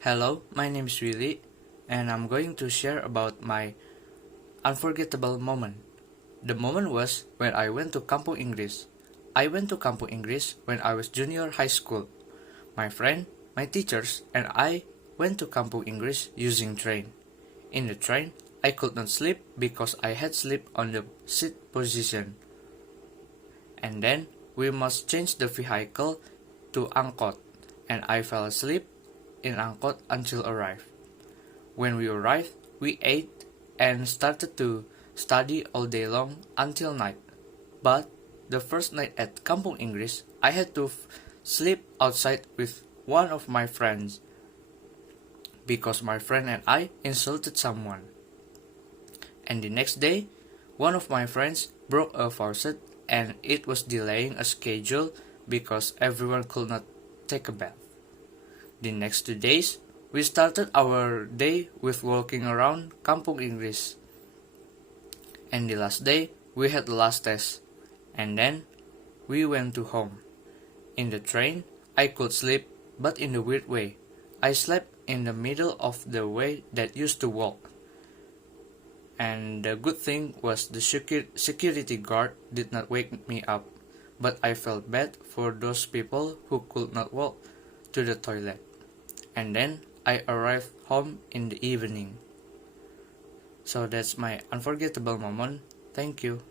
Hello, my name is Willi, and I'm going to share about my unforgettable moment. The moment was when I went to Kampung Inggris. I went to Kampung Inggris when I was junior high school. My friend, my teachers, and I went to Kampung Inggris using train. In the train, I could not sleep because I had sleep on the seat position. And then we must change the vehicle to angkot, and I fell asleep in angkot until arrived. When we arrived, we ate and started to study all day long until night. But the first night at Kampung Inggris, I had to sleep outside with one of my friends because my friend and I insulted someone. And the next day, one of my friends broke a faucet and it was delaying a schedule because everyone could not take a bath. The next 2 days, we started our day with walking around Kampung Inggris. And the last day, we had the last test. And then, we went to home. In the train, I could sleep, but in a weird way. I slept in the middle of the way that used to walk. And the good thing was the security guard did not wake me up. But I felt bad for those people who could not walk to the toilet. And then I arrived home in the evening. So that's my unforgettable moment. Thank you.